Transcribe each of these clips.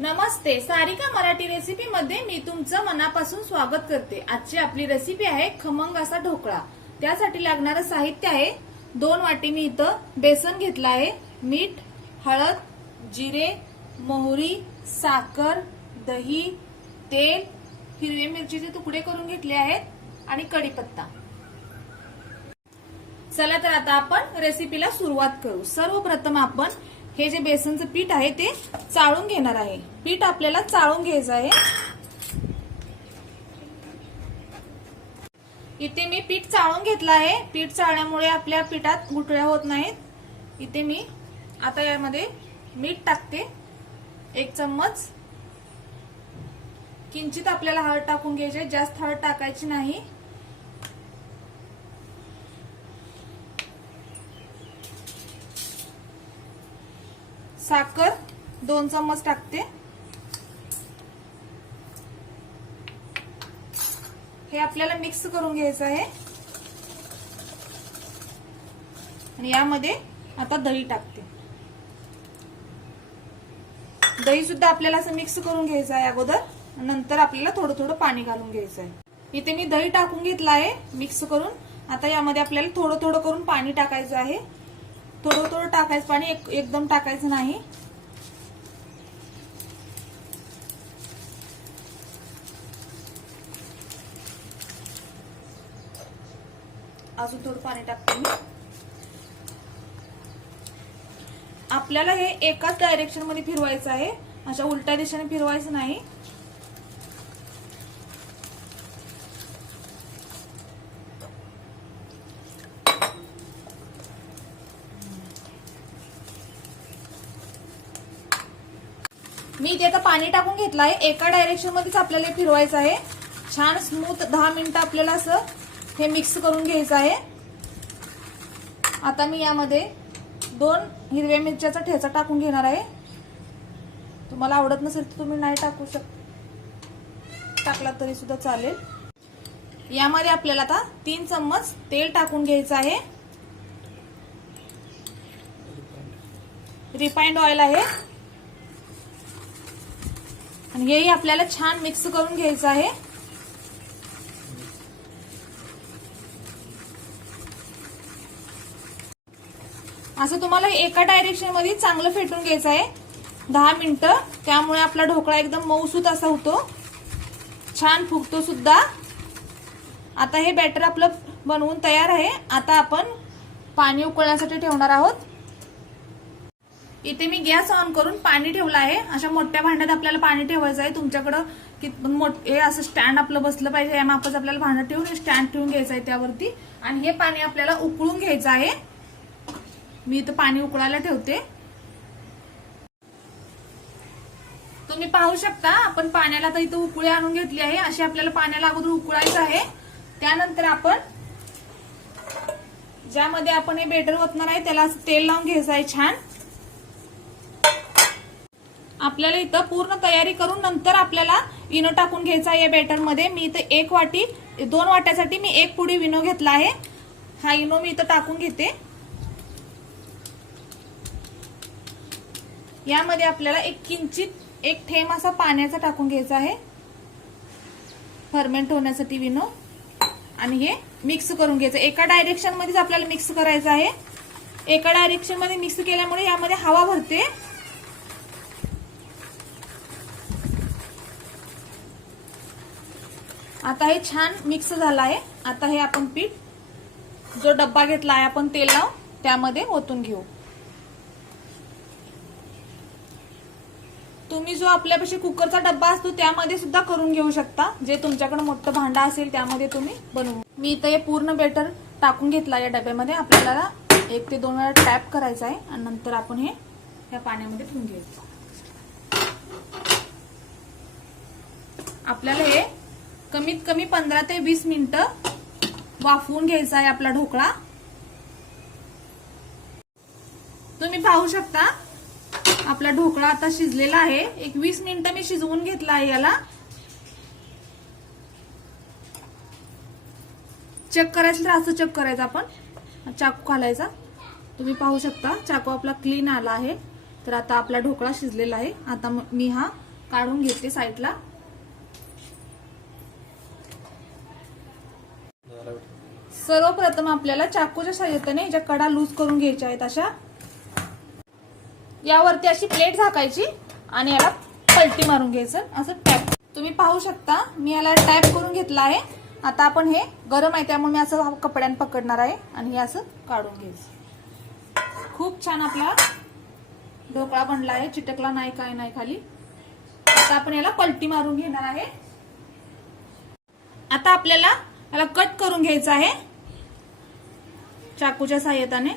नमस्ते, Sarika Marathi recipe मध्ये मी तुमचं मनापासून स्वागत करते। आजची आपली रेसिपी आहे खमंग असा ढोकळा। त्यासाठी लागणारं साहित्य आहे 2 वाटी मी इथं बेसन घेतलं आहे, मीठ, हळद, जिरे, मोहरी, साखर, दही, तेल, हिरवी मिरचीचे तुकडे करून घेतले आहेत आणि कढीपत्ता। चला तर आता आपण रेसिपीला सुरुवात करू। सर्वप्रथम आपण हे जे बेसनचं पीठ आहे ते चाळून घेणार आहे। पीठ आपल्याला चाळून घ्यायचं आहे। इथे मी पीठ चाळून घेतलं आहे। पीठ चाळल्यामुळे आपल्या पिठात गुठळ्या होत नाहीत। इथे मी आता यामध्ये मीठ टाकते 1 चम्मच। किंचित आपल्याला हळद टाकून घ्यायची, जास्त हळद टाकायची नाही। साखर 2 चम्मच टाकते। हे आपल्याला मिक्स करून घ्यायचं आहे आणि यामध्ये आता दही टाकते। दही सुद्धा आपल्याला असं मिक्स करून घ्यायचं आहे अगोदर, नंतर आपल्याला थोडं थोडं पाणी घालून घ्यायचं आहे। इथे मी दही टाकून घेतलं आहे मिक्स करून। आता यामध्ये आपल्याला थोडं थोडं करून पाणी टाकायचं आहे। थोडं थोडं टाकायचं पाणी, एकदम टाकायचं नाही। अजून थोडं पाणी टाकते मी। आपल्याला हे एकाच डायरेक्शन मध्ये फिरवायचं आहे, अशा उलट्या दिशेने फिरवायचं नाही। मी इथे आता पाणी टाकून घेतलं आहे। एका डायरेक्शन मध्येच आपल्याला फिरवायचं आहे। छान स्मूथ 10 मिनिटं आपल्याला असं हे मिक्स करून घ्यायचं आहे। आता मी यामध्ये 2 हिरव्या मिरच्याचा ठेचा टाकून घेणार आहे। तुम्हाला आवडत नसेल तर तुम्ही नाही टाकू टाकला तरी सुद्धा चालेल। यामध्ये आपल्याला आता 3 चम्मच तेल टाकून घ्यायचं आहे। रिफाइंड ऑइल आहे आणि हेही आपल्याला छान मिक्स करून घ्यायचं आहे। असं तुम्हाला एका डायरेक्शन मध्ये चांगलं फेटून घ्यायचं आहे 10 मिनिटं। त्यामुळे आपला ढोकळा एकदम मऊसूत असा होतो, छान फुगतो सुद्धा। आता हे बॅटर आपलं बनवून तयार आहे। आता आपण पाणी उकळण्यासाठी ठेवणार आहोत। इथे मी गॅस ऑन करून पाणी ठेवलं आहे। अशा मोठ्या भांड्यात आपल्याला पाणी ठेवायचं आहे। तुमच्याकडं हे असं स्टँड आपलं बसलं पाहिजे, या मापाचं आपल्याला भांडं ठेवून स्टँड ठेवून घ्यायचं आहे त्यावरती, आणि हे पाणी आपल्याला उकळून घ्यायचं आहे। मी इथं पाणी उकळायला ठेवते। तुम्ही पाहू शकता आपण पाण्याला तर इथं उकळी आणून घेतली आहे। अशी आपल्याला पाण्याला अगोदर उकळायचं आहे। त्यानंतर आपण ज्यामध्ये आपण हे बेटर ओतणार आहे त्याला तेल लावून घ्यायचं आहे छान। आपल्याला इथं पूर्ण तयारी करून नंतर आपल्याला इनो टाकून घ्यायचा आहे या बेटर मध्ये। मी इथं 1 वाटी 2 वाट्यासाठी मी 1 पुडी इनो घेतला आहे। हा इनो मी इथं टाकून घेते। यामध्ये आपल्याला किंचित 1 थेंब असा पाण्याचा टाकून घ्यायचा आहे फर्मेंट होण्यासाठी विनो, आणि हे मिक्स करून घ्यायचं। एका डायरेक्शन मध्येच आपल्याला मिक्स करायचं आहे। एका डायरेक्शन मध्ये मिक्स केल्यामुळे यामध्ये हवा भरते। आता हे छान मिक्स झालं आहे। आता हे आपण पीठ जो डब्बा घेतला आहे आपण तेल लावून त्यामध्ये ओतून घेऊ। तुम्ही जो आपल्यापाशी कुकरचा डब्बा असतो त्यामध्ये सुद्धा करून घेऊ शकता, जे तुमच्याकडे मोठं भांडं असेल त्यामध्ये तुम्ही बनवू। मी इथं हे पूर्ण बेटर टाकून घेतला या डब्यामध्ये। आपल्याला 1 ते 2 वेळा टॅप करायचा आहे आणि नंतर आपण हे या पाण्यामध्ये ठेवून घ्यायचं। आपल्याला हे कमीत कमी 15 ते 20 मिनिटं वाफवून घ्यायचा आहे आपला ढोकळा। तुम्ही पाहू शकता आपला ढोकळा आता शिजलेला आहे। 20 मिनिटं मी शिजवून घेतला आहे याला। चेक करायचं तर असं चेक करायचं, आपण चाकू घालायचा। तुम्ही पाहू शकता चाकू आपला क्लीन आला आहे। तर आता आपला ढोकळा शिजलेला आहे। आता मी हा काढून घेते साईडला. सर्वप्रथम आपल्याला चाकूच्या सहाय्याने ज्या कडा लूज करून घ्यायच्या आहेत अशा. यावरती अशी प्लेट झाकायची आणि याला पलटी मारून घ्यायचं असं टॅप. तुम्ही पाहू शकता मी याला टॅप करून घेतला आहे. आता आपण हे गरम आहे त्यामुळे मी असं कपड्याने पकडणार आहे आणि हे असं काढून घ्यायचं. खूप छान आपला ढोकळा बनला आहे, चिटकला नाही काय नाही खाली. आता आपण याला पलटी मारून घेणार आहे. आता आपल्याला याला कट करून घ्यायचं आहे चाकूच्या सहाय्याने.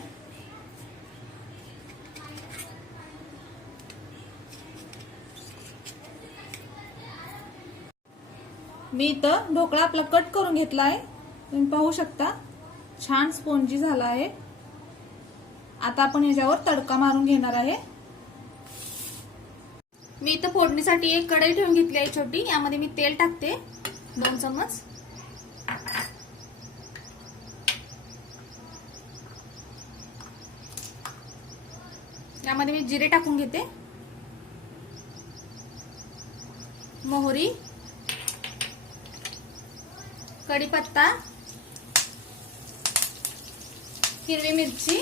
मी इथं ढोकळा आपला कट करून घेतला आहे. तुम्ही पाहू शकता छान स्पॉन्जी झाला आहे. आता आपण याच्यावर तडका मारून घेणार आहे. मी इथं फोडणीसाठी एक कढई ठेवून घेतली आहे छोटी. यामध्ये मी तेल टाकते 2 चम्मच. यामध्ये मी जिरे टाकून घेते, मोहरी, कढीपत्ता, हिरवी मिरची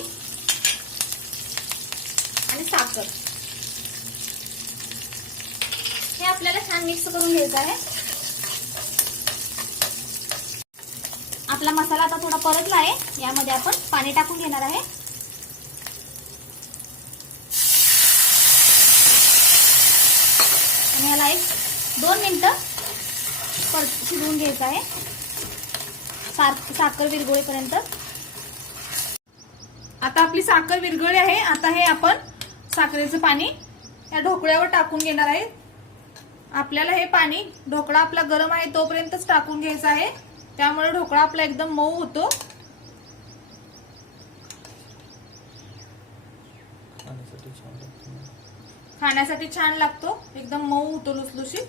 आणि साखर. हे आपल्याला छान मिक्स करून घ्यायचं आहे. आपला मसाला आता थोडा परतला आहे. यामध्ये आपण पाणी टाकून घेणार आहे. आणि याला 1-2 मिनिटं शिजवून घ्यायचं आहे साखर विरघळेपर्यंत. आता आपली साखर विरघळली आहे. आता हे आपण साखरेचं पाणी या ढोकळ्यावर टाकून घेणार आहे. आपल्याला हे पाणी ढोकळा आपला गरम आहे तोपर्यंतच टाकून घ्यायचा आहे. त्यामुळे ढोकळा आपला एकदम मऊ होतो. खाण्यासाठी छान लागतो, एकदम मऊ होतो लुसलुशीत.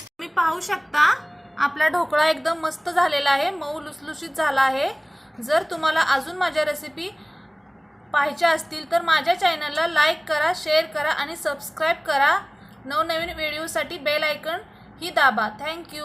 तुम्ही पाहू शकता आपला ढोकळा एकदम मस्त झालेला आहे, मऊ लुसलुशीत झाला आहे. जर तुम्हाला अजून माझ्या रेसिपी पाहायच्या असतील तर माझ्या चॅनलला लाईक करा, शेअर करा आणि सबस्क्राईब करा. नवनवीन व्हिडिओसाठी बेल आयकॉन ही दाबा. थँक्यू.